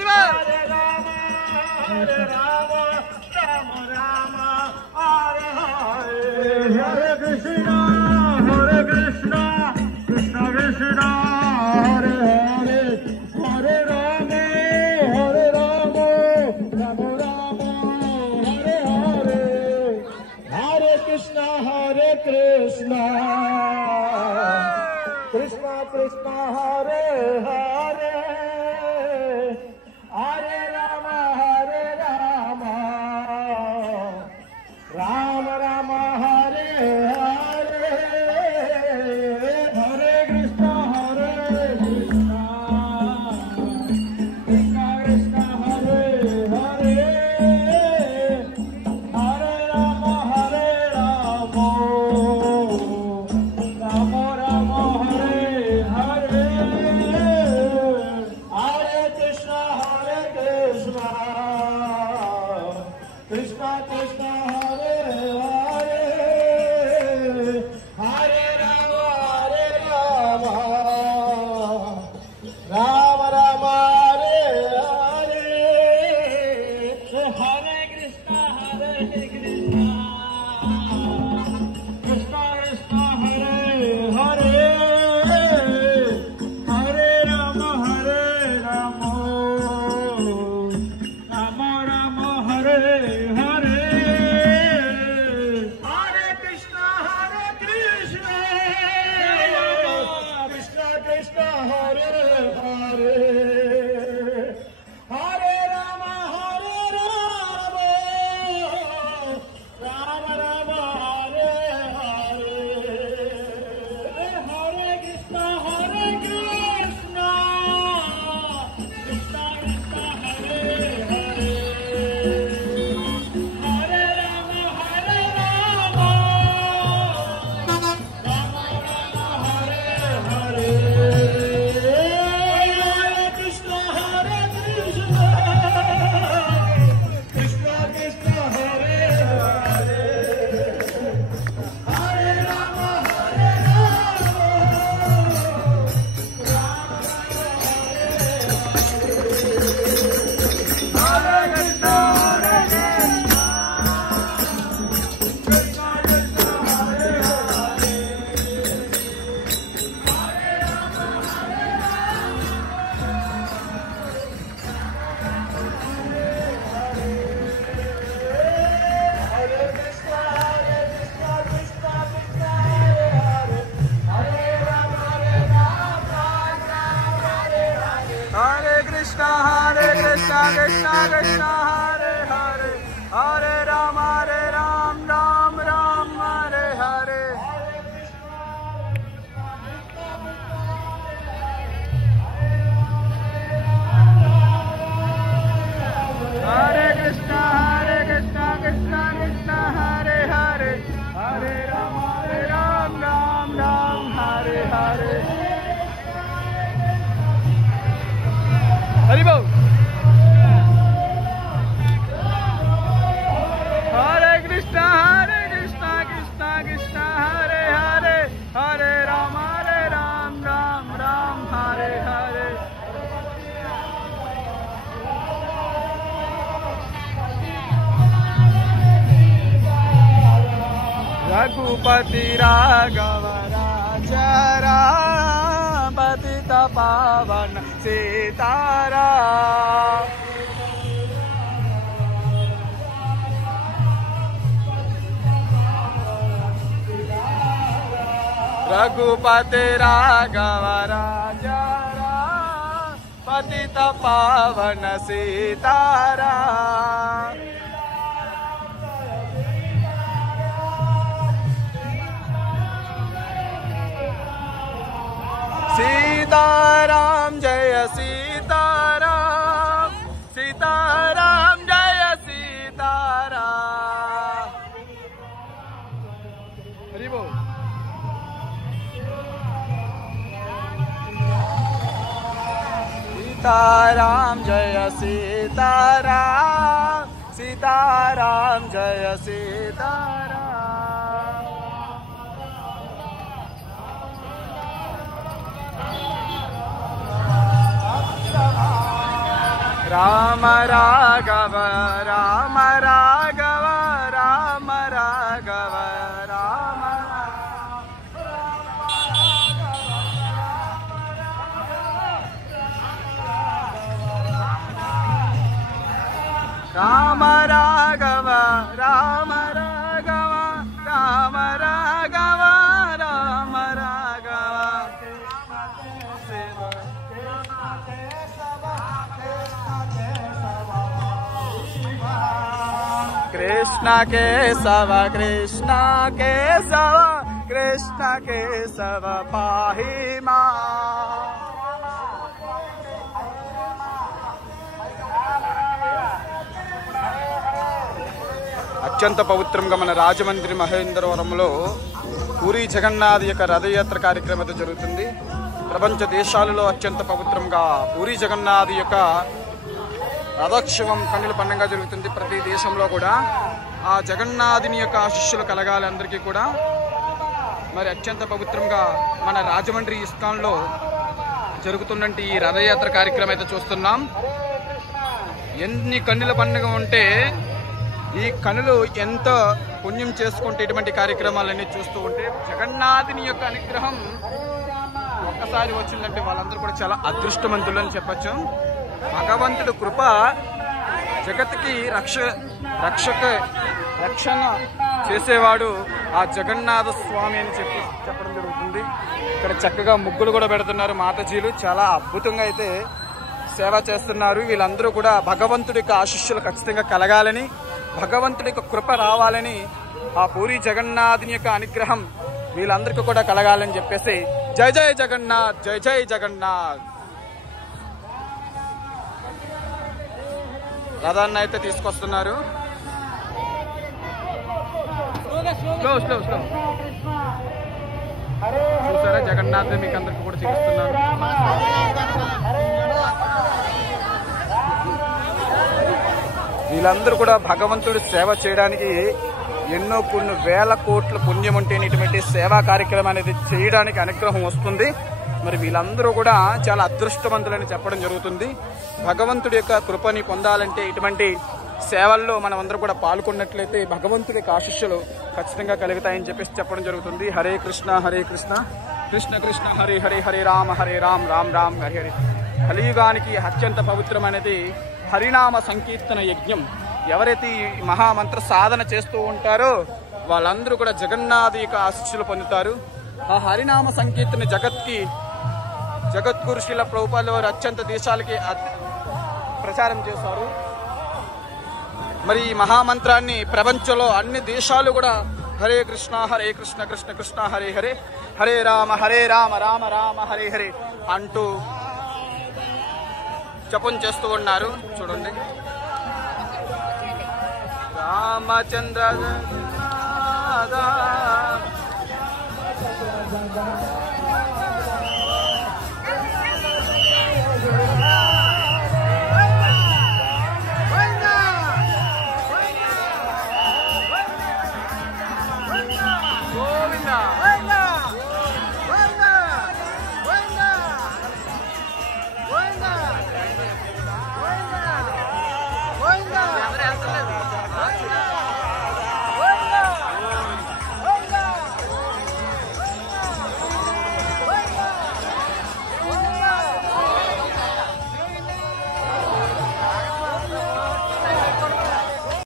हरि बोल। हरे राम राम राम हरे हरे, हरे कृष्णा कृष्ण कृष्ण हरे हरे, हरे राम राम राम हरे हरे, हरे कृष्ण कृष्ण कृष्ण हरे हरे, हरे राम राम राम हरे हरे, हरे कृष्ण कृष्ण कृष्ण हरे हरे, हरे राम राम राम हरे हरे, हरे कृष्ण कृष्ण कृष्ण हरे हरे, हरे राम राम राम हरे हरे, हरे कृष्ण कृष्ण कृष्ण हरे हरे, हरे राम राम राम हरे हरे, हरे कृष्ण कृष्ण कृष्ण हरे हरे, हरे राम राम राम हरे हरे, हरे कृष्ण कृष्ण कृष्ण हरे हरे, हरे राम राम हरे हरे, हरे कृष्ण कृष्ण कृष्ण हरे हरे, हरे राम कृष्ण कृष्ण कृष्ण हरे हरे, हरे राम राम राम हरे हरे, हरे कृष्ण कृष्ण कृष्ण हरे हरे, हरे राम राम राम हरे हरे, हरि बोल। हरे कृष्ण कृष्ण कृष्ण हरे हरे, हरे राम राम राम हरे हरे, रघुपति राघव राजा राम, पतित पावन सीताराम, रघुपति राघव राजा राम, पतित पावन सीताराम, सीताराम जय सीताराम, सीताराम जय सीताराम, हरि बोल। सीताराम जय सीताराम, सीताराम जय सीताराम, రామ రాఘవ రామ రాఘవ రామ రాఘవ రామ రామ రాఘవ రామ రాఘవ రామ రాఘవ రామ రాఘవ कृष्ण केशव कृष्ण केशव कृष्ण केशव पाहि मां అత్యంత పవిత్రంగా మన రాజమండ్రి మహేంద్రవరంలో పూరీ జగన్నాథ్ యొక్క రథయాత్ర కార్యక్రమం అయితే జరుగుతుంది. ప్రపంచ దేశాలలో అత్యంత పవిత్రంగా పూరీ జగన్నాథ్ యొక్క రథోత్సవం కన్నుల పండుగ జరుగుతుంది. ప్రతి దేశంలో కూడా ఆ జగన్నాథుని యొక్క ఆశీస్సులు కలగాలి అందరికీ కూడా. మరి అత్యంత పవిత్రంగా మన రాజమండ్రి ఇస్కాన్లో జరుగుతున్నట్టు ఈ రథయాత్ర కార్యక్రమం అయితే చూస్తున్నాం. ఎన్ని కన్నుల పండుగ ఉంటే ఈ కనులు ఎంత పుణ్యం చేసుకుంటే ఇటువంటి కార్యక్రమాలన్నీ చూస్తూ ఉంటే జగన్నాథుని యొక్క అనుగ్రహం ఒక్కసారి వచ్చిందంటే వాళ్ళందరూ కూడా చాలా అదృష్టవంతులు అని చెప్పచ్చు. భగవంతుడు కృప జగత్తుకి రక్షణ చేసేవాడు ఆ జగన్నాథ స్వామి అని చెప్పడం జరుగుతుంది. ఇక్కడ చక్కగా ముగ్గులు కూడా పెడుతున్నారు మాతాజీలు. చాలా అద్భుతంగా అయితే సేవ చేస్తున్నారు. వీళ్ళందరూ కూడా భగవంతుడి యొక్క ఆశీస్సులు ఖచ్చితంగా కలగాలని, భగవంతుడి యొక్క కృప రావాలని, ఆ పూరీ జగన్నాథుని యొక్క అనుగ్రహం వీళ్ళందరికీ కూడా కలగాలని చెప్పేసి జై జై జగన్నాథ్, జై జై జగన్నాథ్. రథాన్ని అయితే తీసుకొస్తున్నారు. స్లో స్లో స్లో చూసారా, జగన్నాథ్ మీకు అందరికీ కూడా చూపిస్తున్నారు. వీళ్ళందరూ కూడా భగవంతుడి సేవ చేయడానికి ఎన్నో కొన్ని వేల కోట్ల పుణ్యం ఉంటే ఇటువంటి సేవా కార్యక్రమం అనేది చేయడానికి అనుగ్రహం వస్తుంది. మరి వీళ్ళందరూ కూడా చాలా అదృష్టవంతులని చెప్పడం జరుగుతుంది. భగవంతుడి యొక్క కృపని పొందాలంటే ఇటువంటి సేవల్లో మనం అందరూ కూడా పాల్గొన్నట్లయితే భగవంతుడి యొక్క ఆశీస్సులు ఖచ్చితంగా కలుగుతాయని చెప్పేసి చెప్పడం జరుగుతుంది. హరే కృష్ణ కృష్ణ కృష్ణ హరే హరే, హరే రామ రామ రామ హరి హరి. కలియుగానికి అత్యంత పవిత్రమైనది హరినామ సంకీర్తన యజ్ఞం. ఎవరైతే ఈ మహామంత్ర సాధన చేస్తూ ఉంటారో వాళ్ళందరూ కూడా జగన్నాథ్ యొక్క ఆశీస్సులు పొందుతారు. ఆ హరినామ సంకీర్తన జగద్గురు శ్రీల ప్రభుపాద వారు అత్యంత దేశాలకి ప్రచారం చేశారు. మరి ఈ మహామంత్రాన్ని ప్రపంచంలో అన్ని దేశాలు కూడా హరే కృష్ణ కృష్ణ కృష్ణ హరే హరే, హరే రామ రామ రామ హరే హరే అంటూ జపం చేస్తూ ఉన్నారు. చూడండి, రామచంద్ర గోవింద